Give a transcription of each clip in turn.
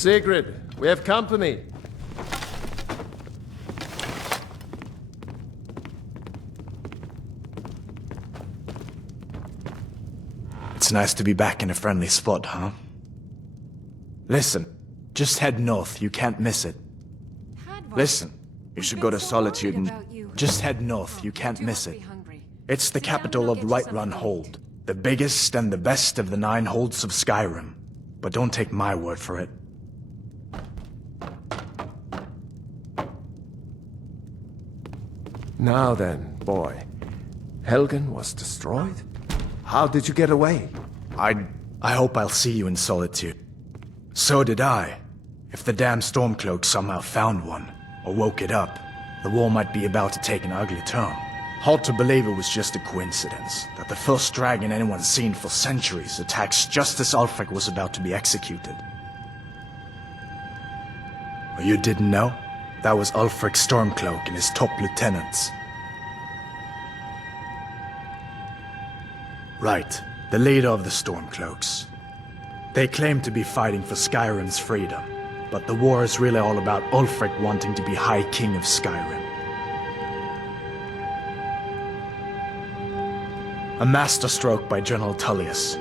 Sigrid, we have company. It's nice to be back in a friendly spot, huh? Listen, just head north, you can't miss it. Listen, you should go to Solitude and... Just head north, you can't miss it. It's the capital of Whiterun Hold, the biggest and the best of the 9 holds of Skyrim. But don't take my word for it. Now then, boy. Helgen was destroyed? How did you get away? I hope I'll see you in Solitude. So did I. If the damn Stormcloak somehow found one, or woke it up, the war might be about to take an ugly turn. Hard to believe it was just a coincidence, that the first dragon anyone's seen for centuries attacks just as Ulfric was about to be executed. Or you didn't know? That was Ulfric Stormcloak and his top lieutenants. Right, the leader of the Stormcloaks. They claim to be fighting for Skyrim's freedom, but the war is really all about Ulfric wanting to be High King of Skyrim. A masterstroke by General Tullius.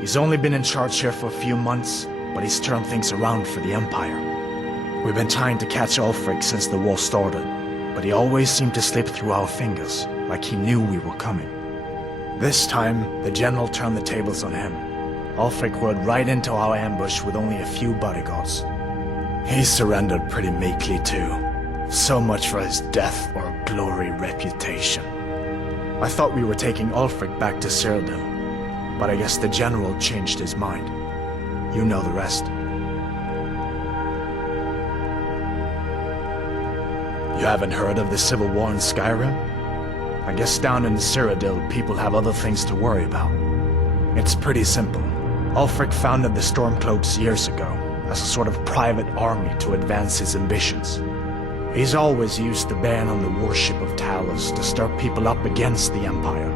He's only been in charge here for a few months, but he's turned things around for the Empire. We've been trying to catch Ulfric since the war started, but he always seemed to slip through our fingers, like he knew we were coming. This time, the General turned the tables on him. Ulfric rode right into our ambush with only a few bodyguards. He surrendered pretty meekly too. So much for his death or glory reputation. I thought we were taking Ulfric back to Cyrodiil, but I guess the General changed his mind. You know the rest. You haven't heard of the Civil War in Skyrim? I guess down in Cyrodiil, people have other things to worry about. It's pretty simple. Ulfric founded the Stormcloaks years ago, as a sort of private army to advance his ambitions. He's always used the ban on the worship of Talos to stir people up against the Empire.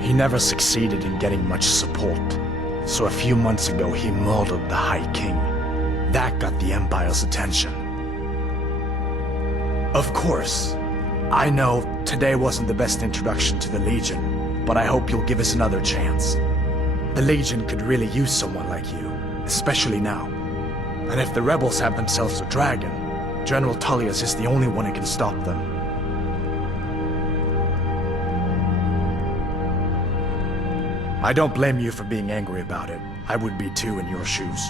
He never succeeded in getting much support, so a few months ago he murdered the High King. That got the Empire's attention. Of course, I know today wasn't the best introduction to the Legion, but I hope you'll give us another chance. The Legion could really use someone like you, especially now. And if the rebels have themselves a dragon, General Tullius is the only one who can stop them. I don't blame you for being angry about it. I would be too in your shoes.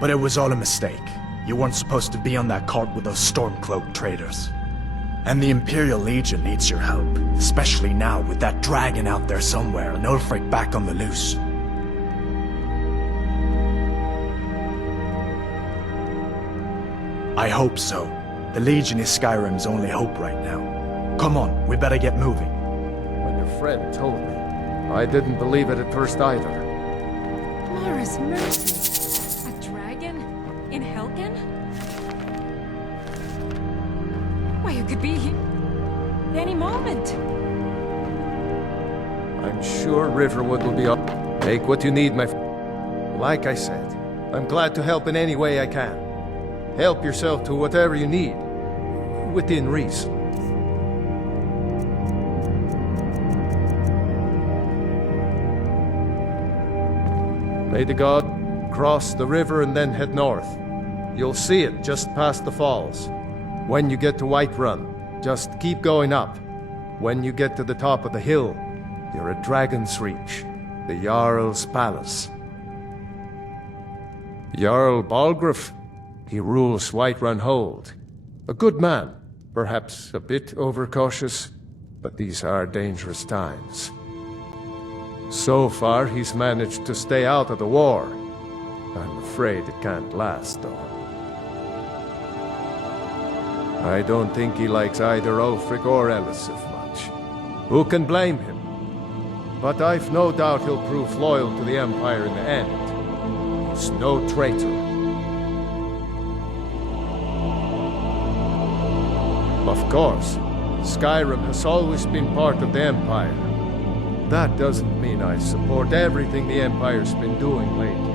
But it was all a mistake. You weren't supposed to be on that cart with those Stormcloak traitors. And the Imperial Legion needs your help, especially now with that dragon out there somewhere and Ulfric back on the loose. I hope so. The Legion is Skyrim's only hope right now. Come on, we better get moving. When your friend told me, I didn't believe it at first either. Mara's mercy. A dragon? In Helgen? Why, it could be any moment. I'm sure Riverwood will be up. Take what you need, my friend. Like I said, I'm glad to help in any way I can. Help yourself to whatever you need, within reason. May the god cross the river and then head north. You'll see it just past the falls. When you get to Whiterun, just keep going up. When you get to the top of the hill, you're at Dragon's Reach, the Jarl's palace. Jarl Balgruuf. He rules Whiterun Hold. A good man, perhaps a bit overcautious, but these are dangerous times. So far, he's managed to stay out of the war. I'm afraid it can't last, though. I don't think he likes either Ulfric or Elisif much. Who can blame him? But I've no doubt he'll prove loyal to the Empire in the end. He's no traitor. Of course, Skyrim has always been part of the Empire. That doesn't mean I support everything the Empire's been doing lately.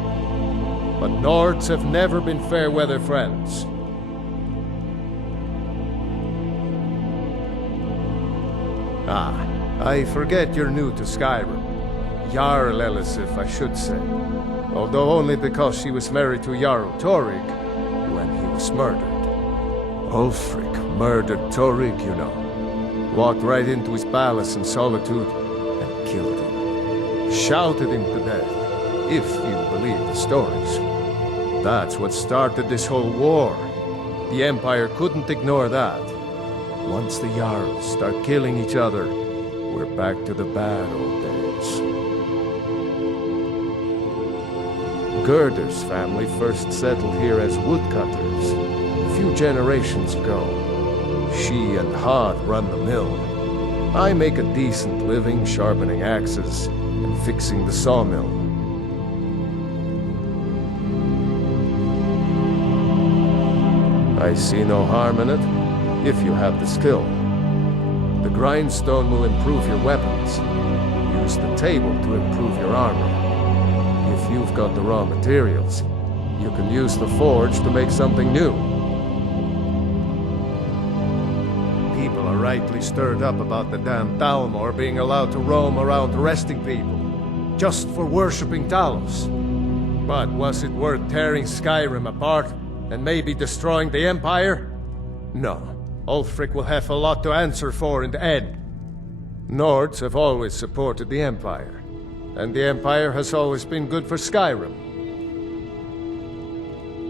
But Nords have never been fair-weather friends. Ah, I forget you're new to Skyrim. Jarl Elisif, I should say. Although only because she was married to Jarl Torig when he was murdered. Ulfric murdered Torig, you know. Walked right into his palace in Solitude and killed him. Shouted him to death, if you believe the stories. That's what started this whole war. The Empire couldn't ignore that. Once the Jarls start killing each other, we're back to the bad old days. Gerder's family first settled here as woodcutters a few generations ago. She and Hod run the mill. I make a decent living sharpening axes and fixing the sawmill. I see no harm in it, if you have the skill. The grindstone will improve your weapons. Use the table to improve your armor. If you've got the raw materials, you can use the forge to make something new. People are rightly stirred up about the damn Thalmor being allowed to roam around arresting people, just for worshipping Talos. But was it worth tearing Skyrim apart and maybe destroying the Empire? No. Ulfric will have a lot to answer for in the end. Nords have always supported the Empire, and the Empire has always been good for Skyrim.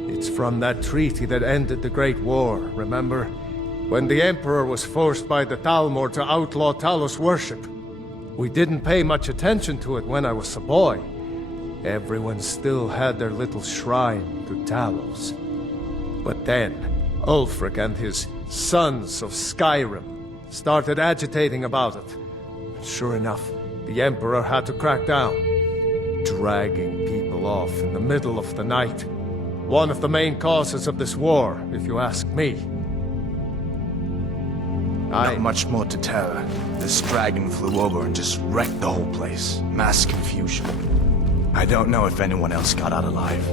It's from that treaty that ended the Great War, remember? When the Emperor was forced by the Thalmor to outlaw Talos worship. We didn't pay much attention to it when I was a boy. Everyone still had their little shrine to Talos. But then, Ulfric and his Sons of Skyrim started agitating about it. Sure enough, the Emperor had to crack down, dragging people off in the middle of the night. One of the main causes of this war, if you ask me. Not much more to tell. This dragon flew over and just wrecked the whole place. Mass confusion. I don't know if anyone else got out alive.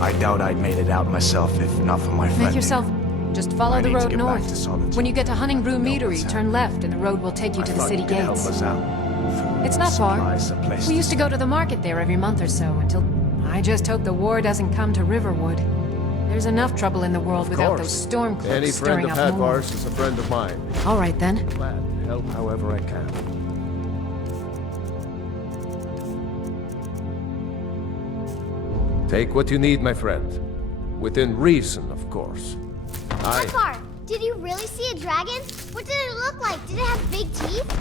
I doubt I'd made it out myself if not for my friend. Make yourself... Just follow the road north. Solitude. When you get to Hunningbrew Meadery, turn left and the road will take you to the city gates. It's not far. We used to go to the market there every month or so until... I just hope the war doesn't come to Riverwood. There's enough trouble in the world without those storm cloaks Any friend stirring of up more. Hadvar's is a friend of mine. All right then. Glad to help however I can. Take what you need, my friend. Within reason, of course. Hadvar, did you really see a dragon? What did it look like? Did it have big teeth?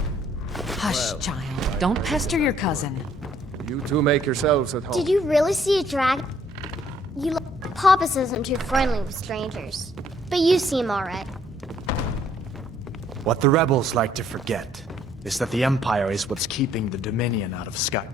Hush, child. Don't pester your cousin. You two make yourselves at home. Did you really see a dragon? Papa says I'm too friendly with strangers. But you seem alright. What the rebels like to forget is that the Empire is what's keeping the Dominion out of Sky.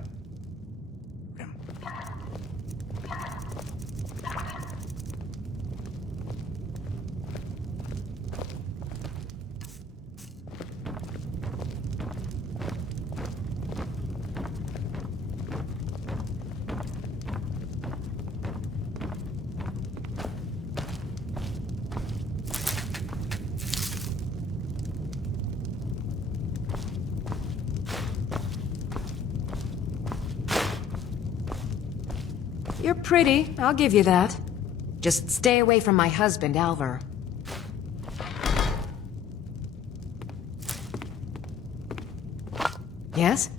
You're pretty, I'll give you that. Just stay away from my husband, Alvar. Yes?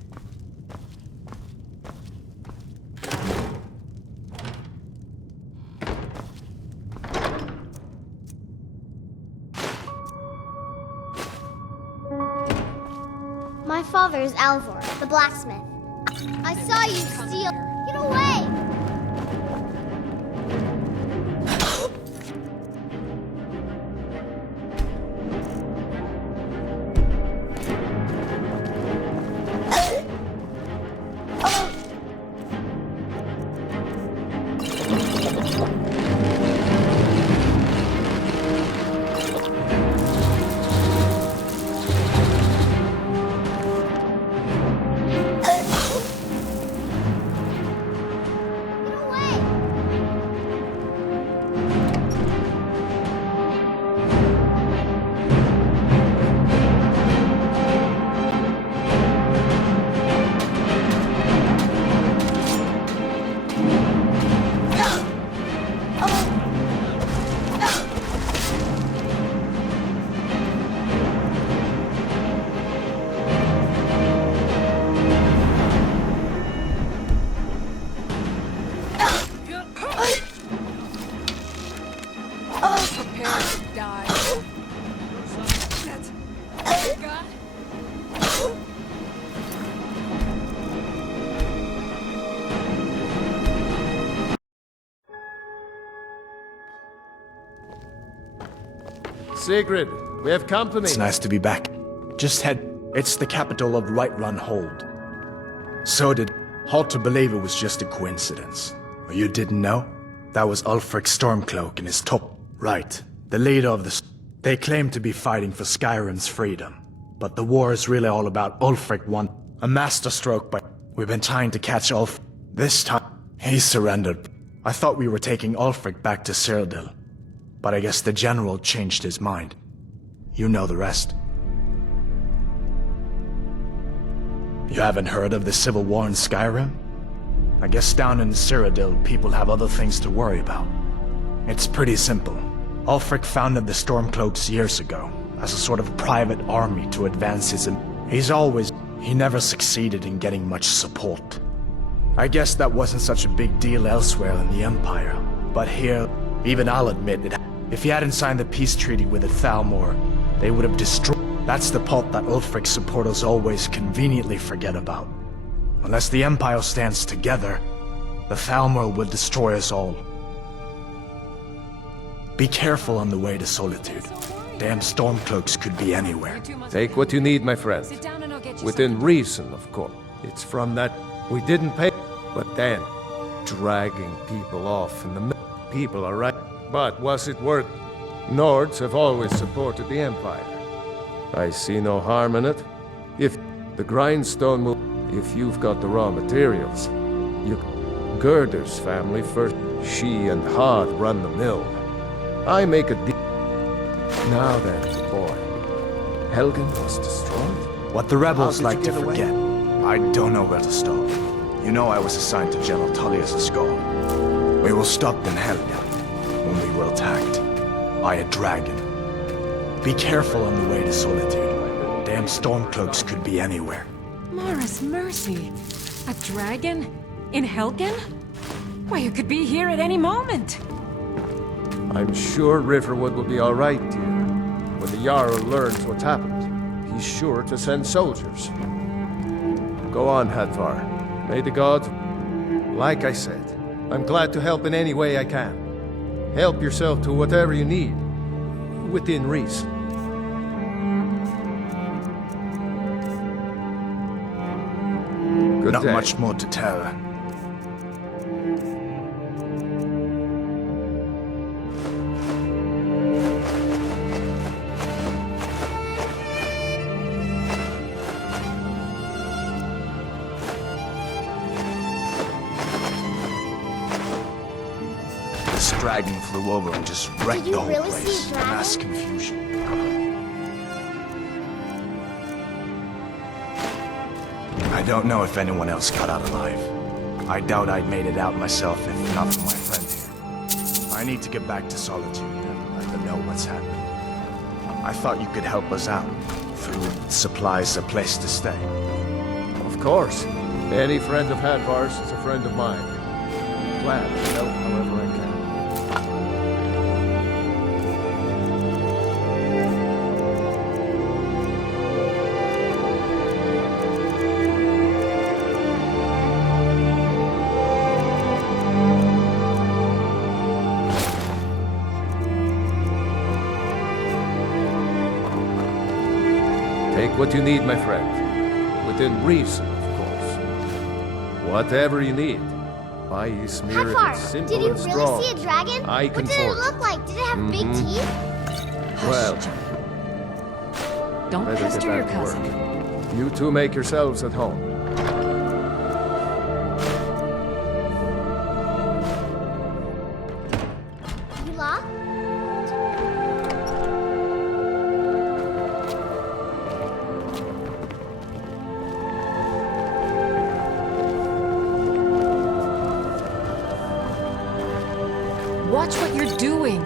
My father is Alvar, the blacksmith. I saw you steal. Get away! Sigrid, we have company. It's nice to be back. Just head. It's the capital of Whiterun Hold. So did. Hard to believe it was just a coincidence. Or you didn't know? That was Ulfric Stormcloak and his top. Right. The leader of the. They claim to be fighting for Skyrim's freedom. But the war is really all about Ulfric won a masterstroke by. We've been trying to catch Ulfric. This time, he surrendered. I thought we were taking Ulfric back to Cyrodiil. But I guess the general changed his mind. You know the rest. You haven't heard of the civil war in Skyrim? I guess down in Cyrodiil, people have other things to worry about. It's pretty simple. Ulfric founded the Stormcloaks years ago, as a sort of private army to advance his... He never succeeded in getting much support. I guess that wasn't such a big deal elsewhere in the Empire. But here, even I'll admit it. If he hadn't signed the peace treaty with the Thalmor, they would have destroyed... That's the part that Ulfric's supporters always conveniently forget about. Unless the Empire stands together, the Thalmor will destroy us all. Be careful on the way to Solitude. Damn Stormcloaks could be anywhere. Take what you need, my friend. Within reason, of course. It's from that we didn't pay, but then dragging people off in the middle. People are right, but was it worth? Nords have always supported the Empire. I see no harm in it. If the grindstone will, if you've got the raw materials, you. Gerder's family first. She and Hod run the mill. I make a deal. Now then, boy. Helgen was destroyed? What the rebels like to forget. I don't know where to start. You know I was assigned to General Tullius' goal. We were stopped in Helgen when we were attacked by a dragon. Be careful on the way to Solitude. Damn Stormcloaks could be anywhere. Morris Mercy. A dragon? In Helgen? Why, you could be here at any moment. I'm sure Riverwood will be all right, dear. When the Jarl learns what's happened, he's sure to send soldiers. Go on, Hadvar. May the gods... Like I said, I'm glad to help in any way I can. Help yourself to whatever you need, within reason. Good Not day. much more to tell. This dragon flew over and just wrecked you the whole really place. see a dragon? Mass confusion. I don't know if anyone else got out alive. I doubt I'd made it out myself if not for my friend here. I need to get back to Solitude and let them know what's happened. I thought you could help us out. Food, supplies, a place to stay. Of course. Any friend of Hadvar's is a friend of mine. Glad to help however I can. Take what you need, my friend. Within reason, of course. Whatever you need. Buy you smear if Hadvar, it's simple did you and really strong. see a dragon? I What can did it forge look like? Did it have big teeth? Well, Don't better get pester your back to cousin. work. You two make yourselves at home. You locked? Watch what you're doing.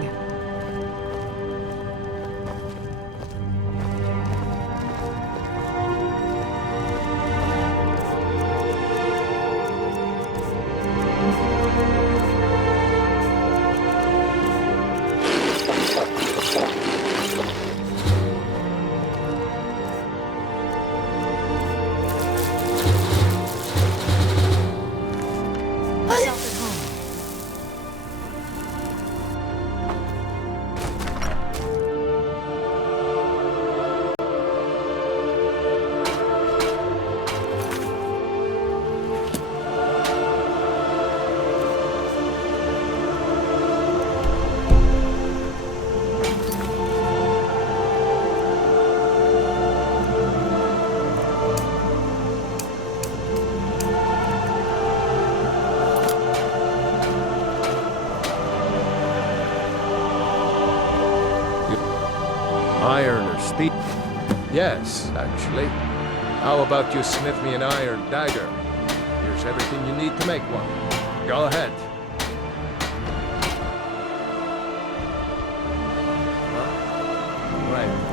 speed. Yes, actually. How about you smith me an iron dagger? Here's everything you need to make one. Go ahead. Huh? Right.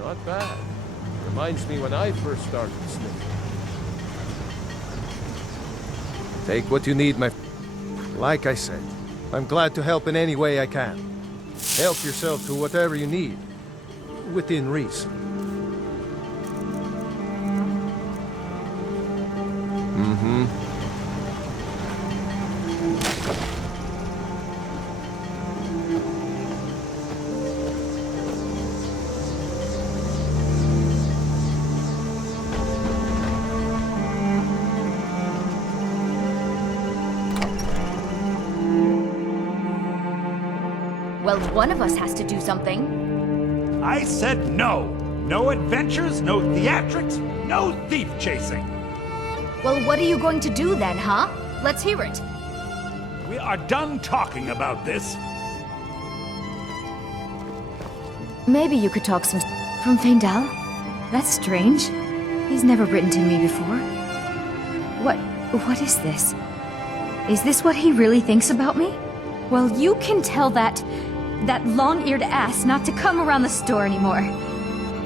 Not bad. Reminds me when I first started smithing. Take what you need, my... Like I said, I'm glad to help in any way I can. Help yourself to whatever you need, within reason. Well, one of us has to do something. I said no. No adventures, no theatrics, no thief chasing. Well, what are you going to do then, huh? Let's hear it. We are done talking about this. Maybe you could talk some from Feindal? That's strange. He's never written to me before. What is this? Is this what he really thinks about me? Well, you can tell that long-eared ass not to come around the store anymore.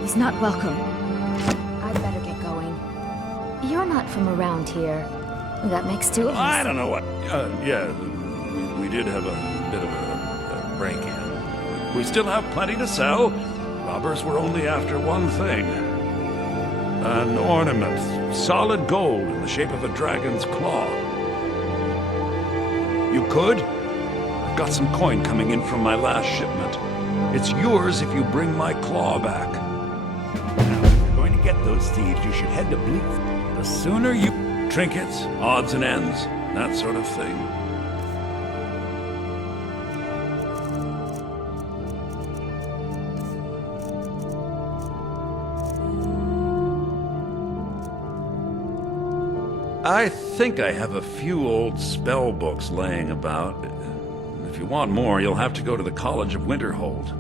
He's not welcome. I'd better get going. You're not from around here. That makes two of us. I don't know what... yeah, we did have a bit of a break-in. We still have plenty to sell. Robbers were only after one thing. An ornament, solid gold in the shape of a dragon's claw. You could? I've got some coin coming in from my last shipment. It's yours if you bring my claw back. Now, if you're going to get those thieves, you should head to Bleak. The sooner you... Trinkets, odds and ends, that sort of thing. I think I have a few old spell books laying about. If you want more, you'll have to go to the College of Winterhold.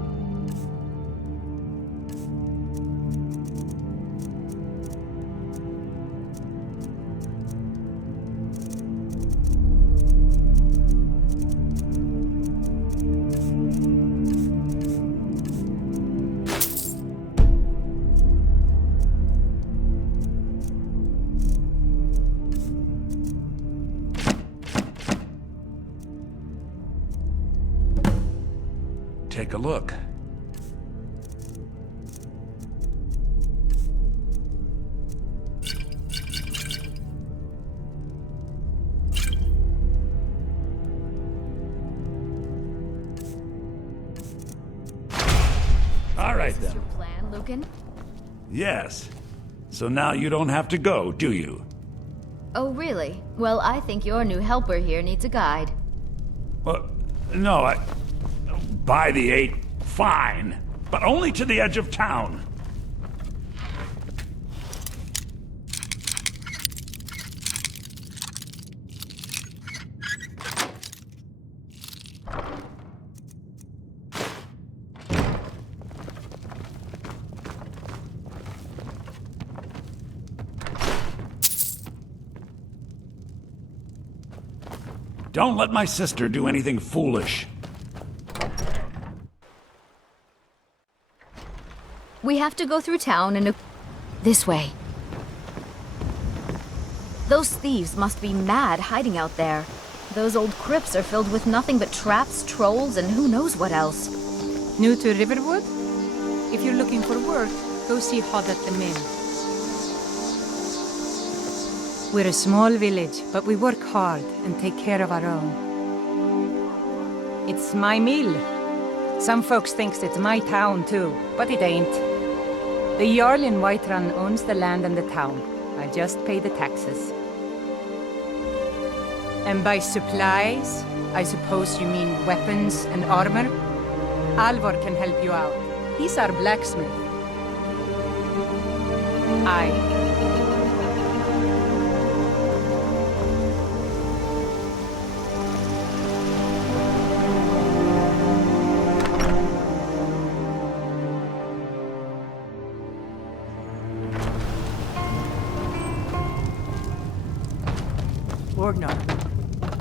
Take a look. All right, Is this then. your plan, Lucan? Yes. So now you don't have to go, do you? Oh, really? Well, I think your new helper here needs a guide. Well, no, by the 8, fine. But only to the edge of town. Don't let my sister do anything foolish. We have to go through town and... This way. Those thieves must be mad hiding out there. Those old crypts are filled with nothing but traps, trolls, and who knows what else. New to Riverwood? If you're looking for work, go see Hod at the mill. We're a small village, but we work hard and take care of our own. It's my mill. Some folks thinks it's my town too, but it ain't. The Jarl in Whiterun owns the land and the town. I just pay the taxes. And by supplies, I suppose you mean weapons and armor? Alvor can help you out. He's our blacksmith. Aye.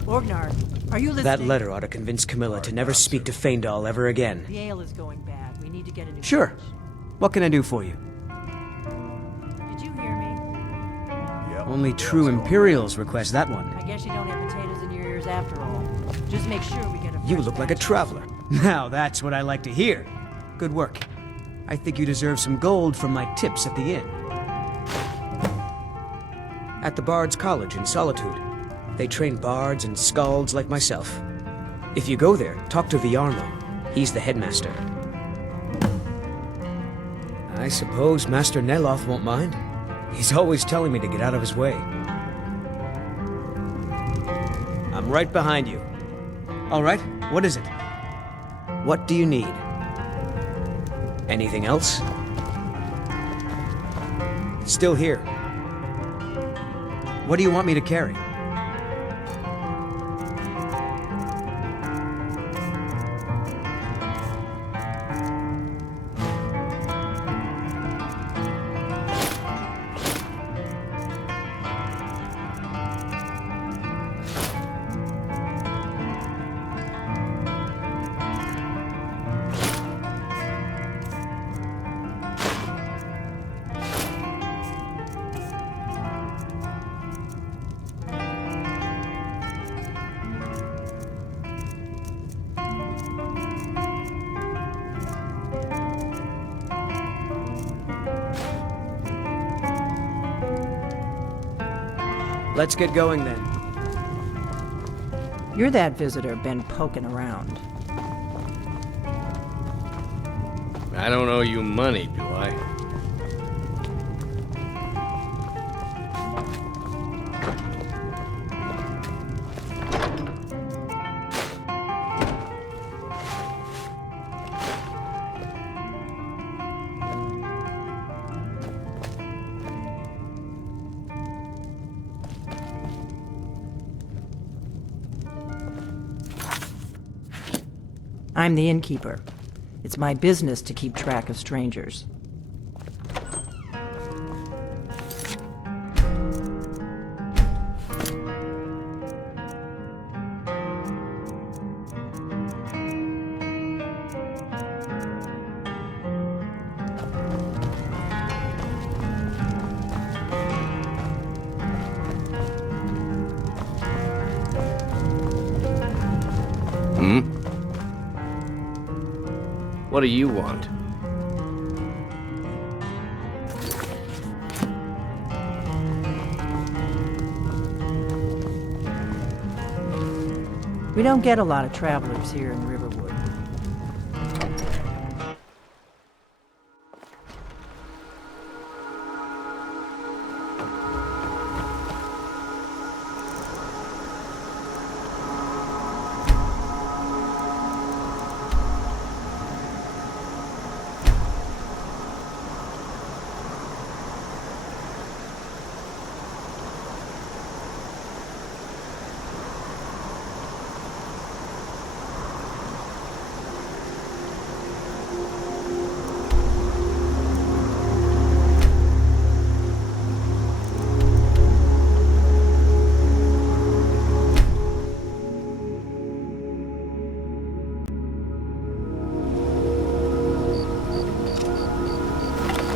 Orgnar, are you listening? That letter ought to convince Camilla to never speak to Feindal ever again. The ale is going bad. We need to get a new Sure. fridge. What can I do for you? Did you hear me? Only true Imperials request that one. I guess you don't have potatoes in your ears after all. Just make sure we get a You fresh look like a batch. traveler. Now that's what I like to hear. Good work. I think you deserve some gold from my tips at the inn. At the Bard's College in Solitude, they train bards and skalds like myself. If you go there, talk to Viarmo. He's the headmaster. I suppose Master Neloth won't mind. He's always telling me to get out of his way. I'm right behind you. All right, what is it? What do you need? Anything else? Still here. What do you want me to carry? Let's get going then. You're that visitor been poking around. I don't owe you money, do I? I'm the innkeeper. It's my business to keep track of strangers. What do you want? We don't get a lot of travelers here in Riverwood.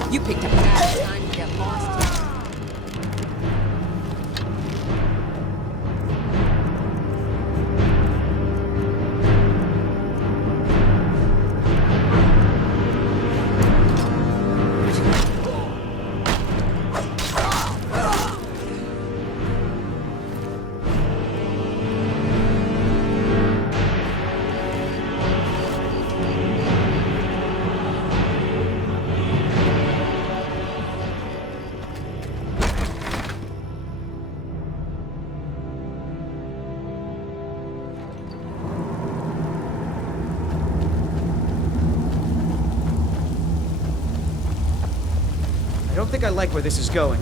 You picked up a bad time to get lost. don't think I like where this is going.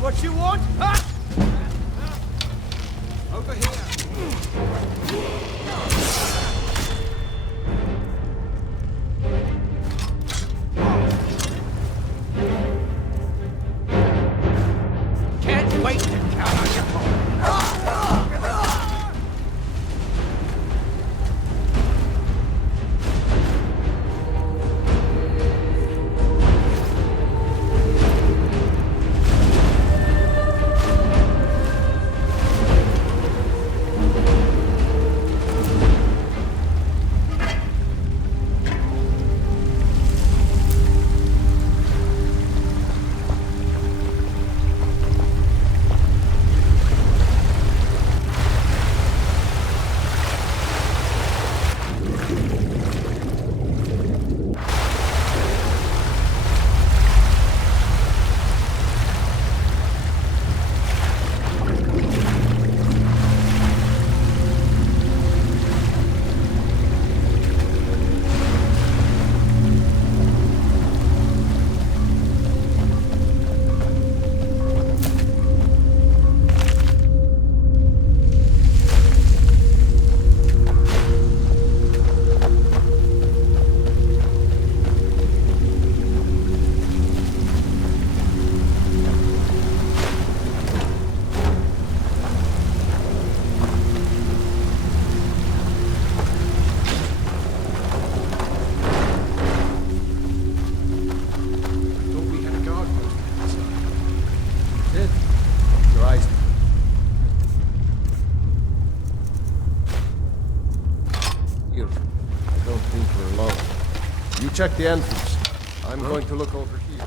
What you want? Ah! Over here. Can't wait to count on your phone. Check the entrance. I'm going to look over here.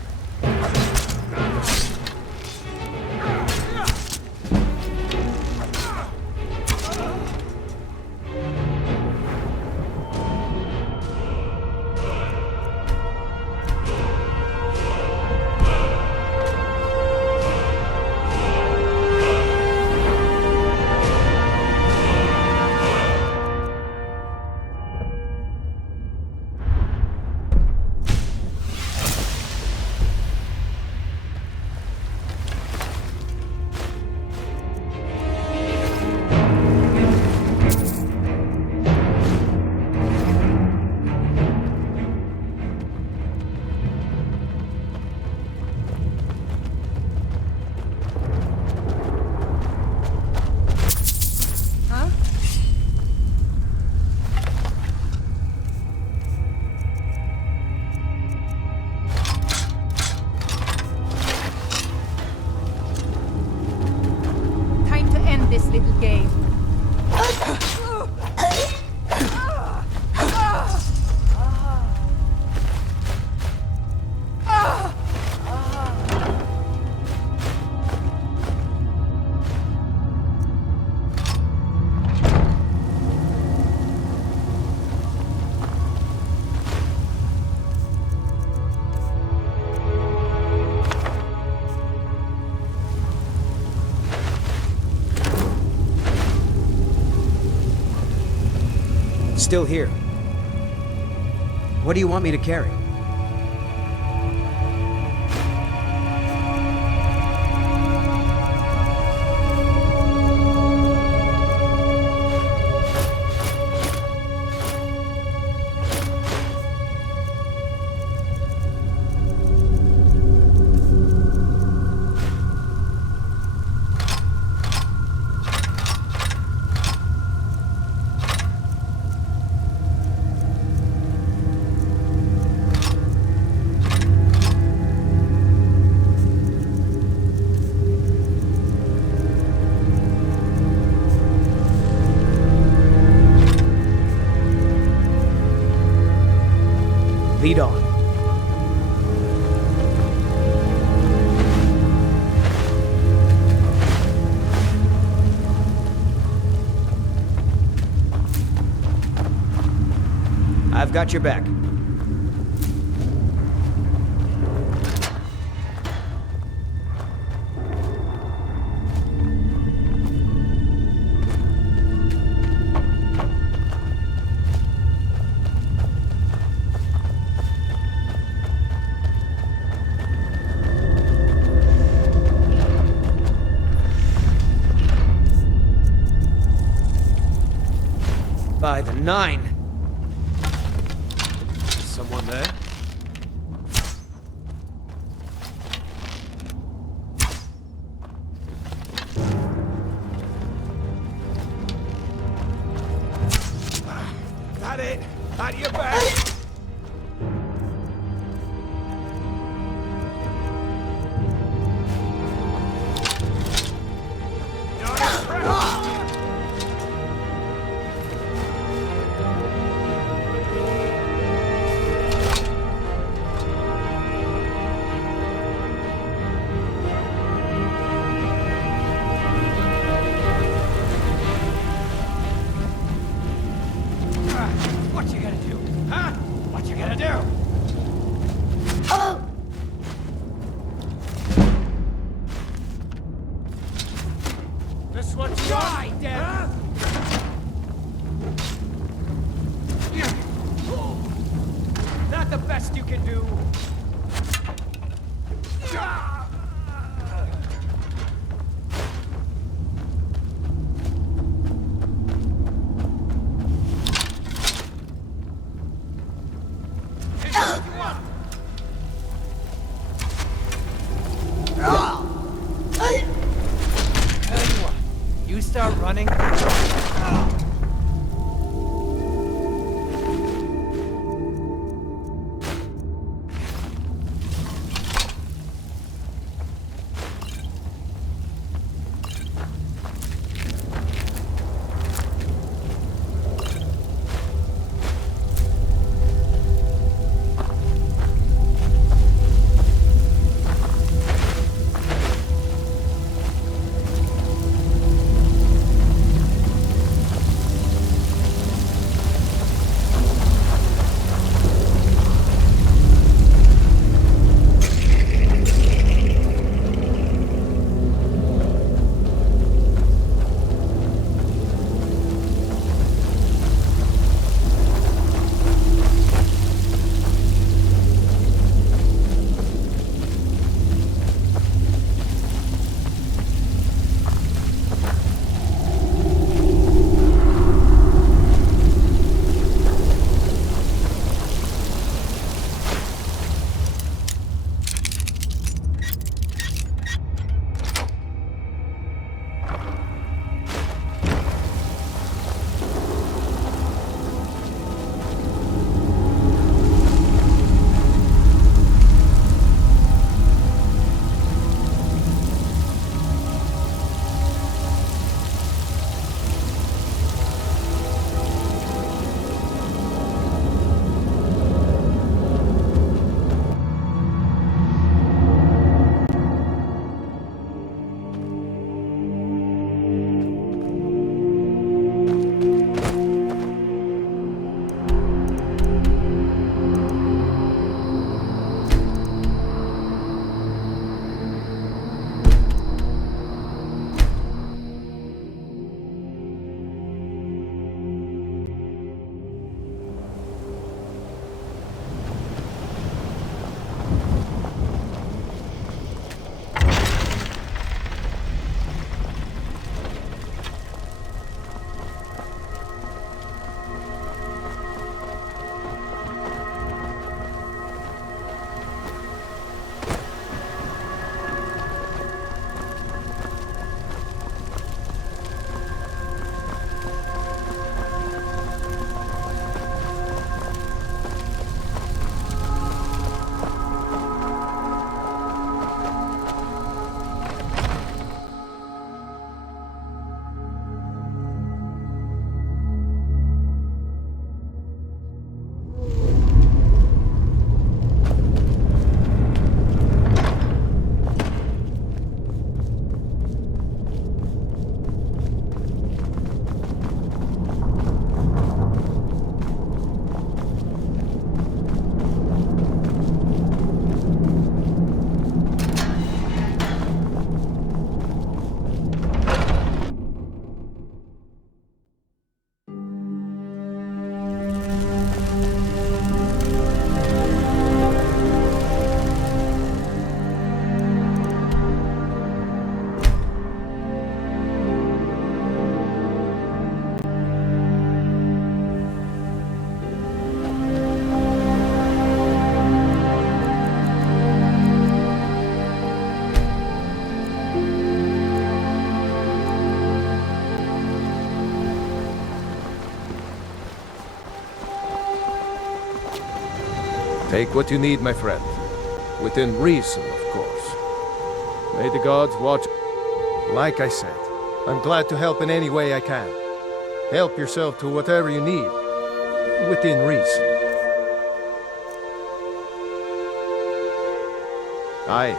This little game. Still here. What do you want me to carry? I've got your back. By the 9. Is someone there? That it? At your back! What you gonna do? Huh? What you gonna do? This what you die, huh? That the best you can do? You start running. Take what you need, my friend. Within reason, of course. May the gods watch. Like I said, I'm glad to help in any way I can. Help yourself to whatever you need. Within reason. Aye.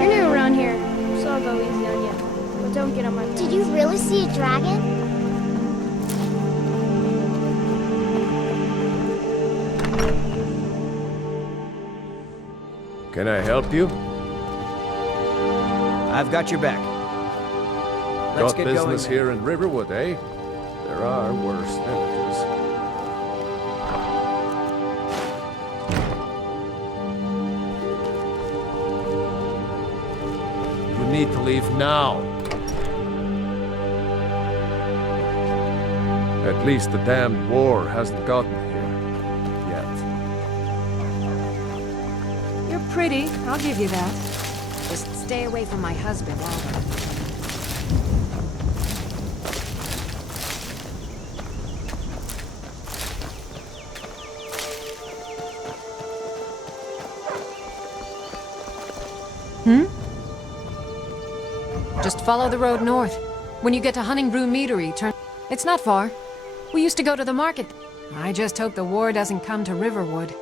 You're new around here, so I'll go easy on you. But don't get on my... Did you really see a dragon? Can I help you? I've got your back. Let's Got get going business then. here in Riverwood, eh? There are worse villages. You need to leave now. At least the damned war hasn't gotten here yet. You're pretty, I'll give you that. Just stay away from my husband, Albert. Just follow the road north. When you get to Hunting Brew Meadery, turn... It's not far. We used to go to the market. I just hope the war doesn't come to Riverwood.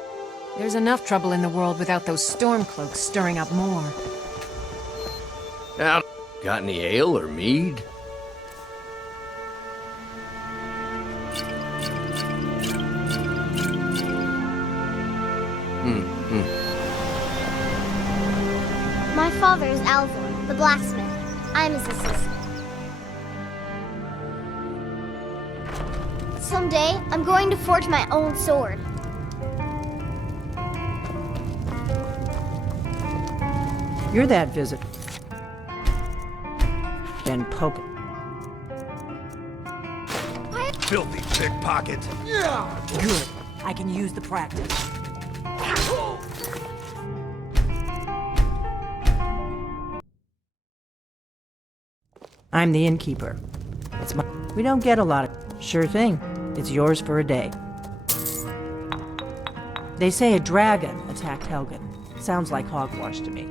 There's enough trouble in the world without those stormcloaks stirring up more. Now, got any ale or mead? My father is Alvor, the blacksmith. I'm his assistant. Someday, I'm going to forge my own sword. You're that visit. Then poke it. Filthy pickpocket. Good. I can use the practice. I'm the innkeeper. It's my... We don't get a lot of... Sure thing. It's yours for a day. They say a dragon attacked Helgen. Sounds like hogwash to me.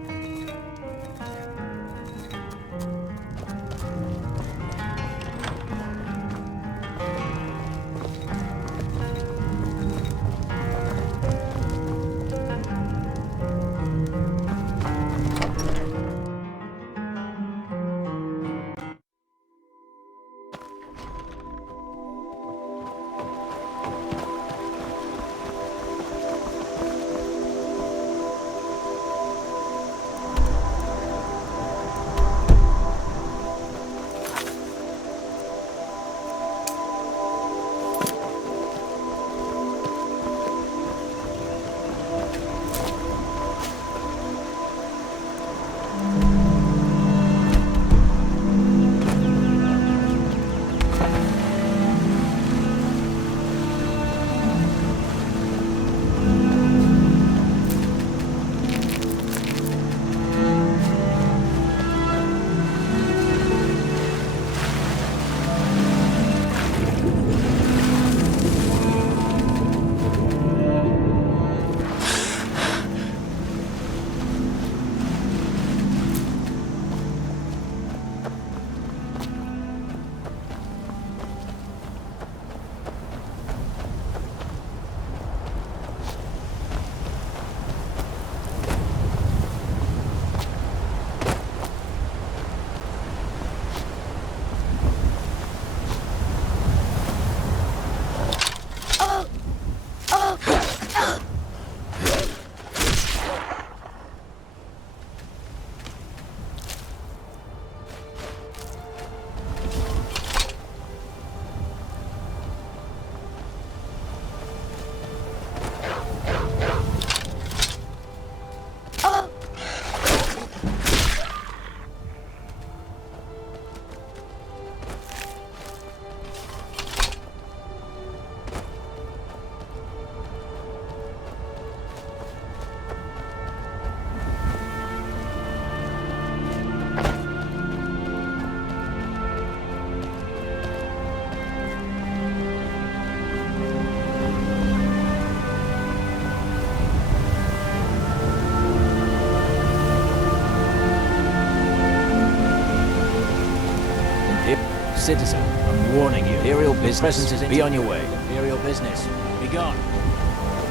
citizen. I'm warning you. Imperial business. Presence is be on your way. Imperial business. Be gone.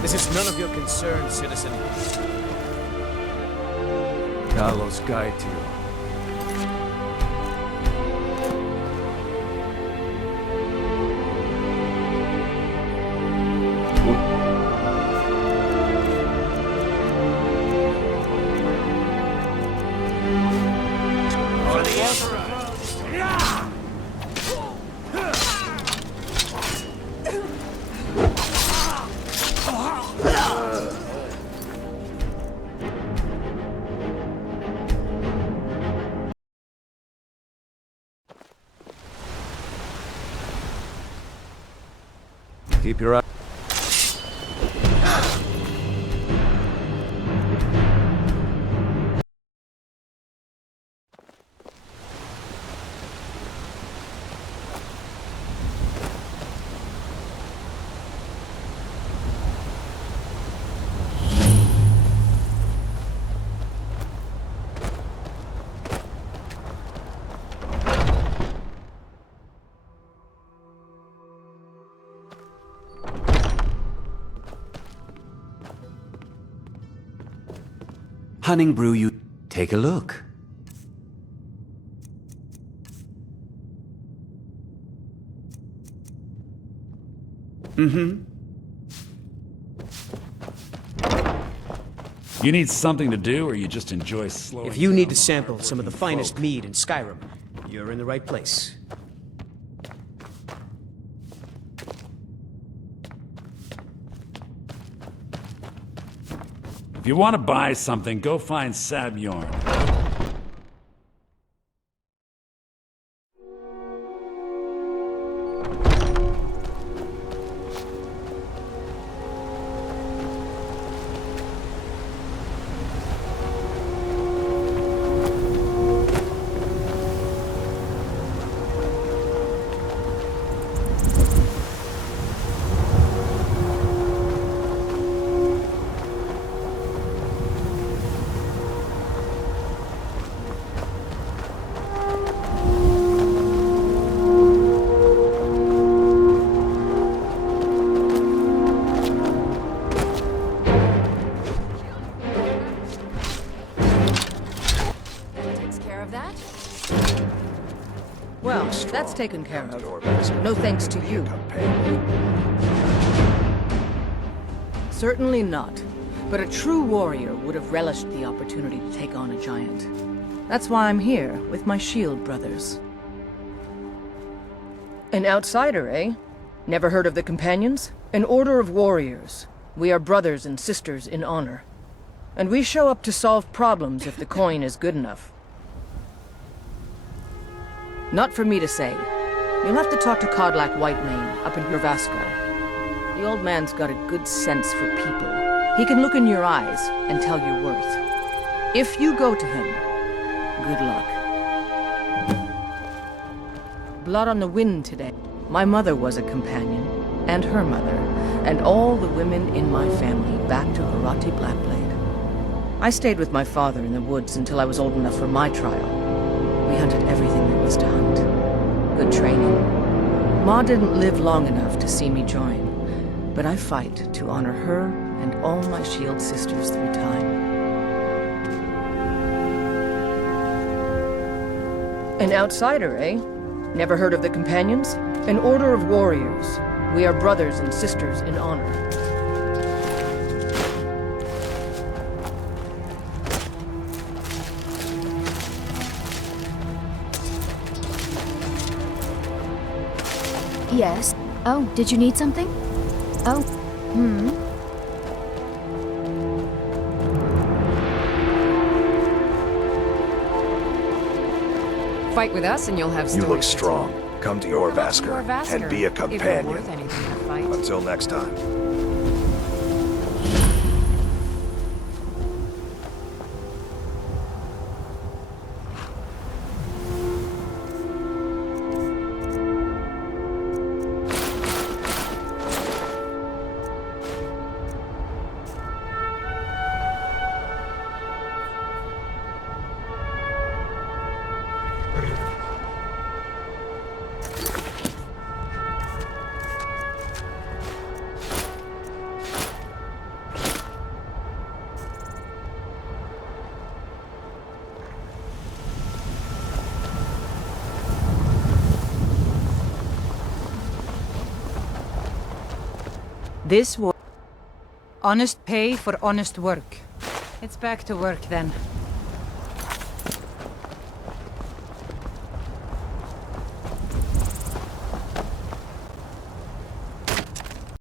This is none of your concern, citizen. Talos guide to you. For the Emperor! Keep your eye. Hunning brew you. Take a look. Mm-hmm. You need something to do, or you just enjoy slowing If you need down to the sample some of the hard-working finest folk? mead in Skyrim, you're in the right place. If you want to buy something, go find Sabjorn. Takes care of that. Well, that's taken care of. No thanks to you. Certainly not. But a true warrior would have relished the opportunity to take on a giant. That's why I'm here, with my shield brothers. An outsider, eh? Never heard of the Companions? An order of warriors. We are brothers and sisters in honor. And we show up to solve problems if the coin is good enough. Not for me to say. You'll have to talk to Kodlak Whitemane up in Gurvaskar. The old man's got a good sense for people. He can look in your eyes and tell your worth. If you go to him, good luck. Blood on the wind today. My mother was a companion, and her mother, and all the women in my family back to Arati Blackblade. I stayed with my father in the woods until I was old enough for my trial. We hunted everything there was to hunt. Good training. Ma didn't live long enough to see me join, but I fight to honor her and all my shield sisters through time. An outsider, eh? Never heard of the Companions? An order of warriors. We are brothers and sisters in honor. Yes. Oh, did you need something? Oh. Fight with us and you'll have You stories look to strong. Come to your tell. Vasker Vasker, and be a if you're companion. worth anything to fight. Until next time. This was honest pay for honest work. It's back to work then.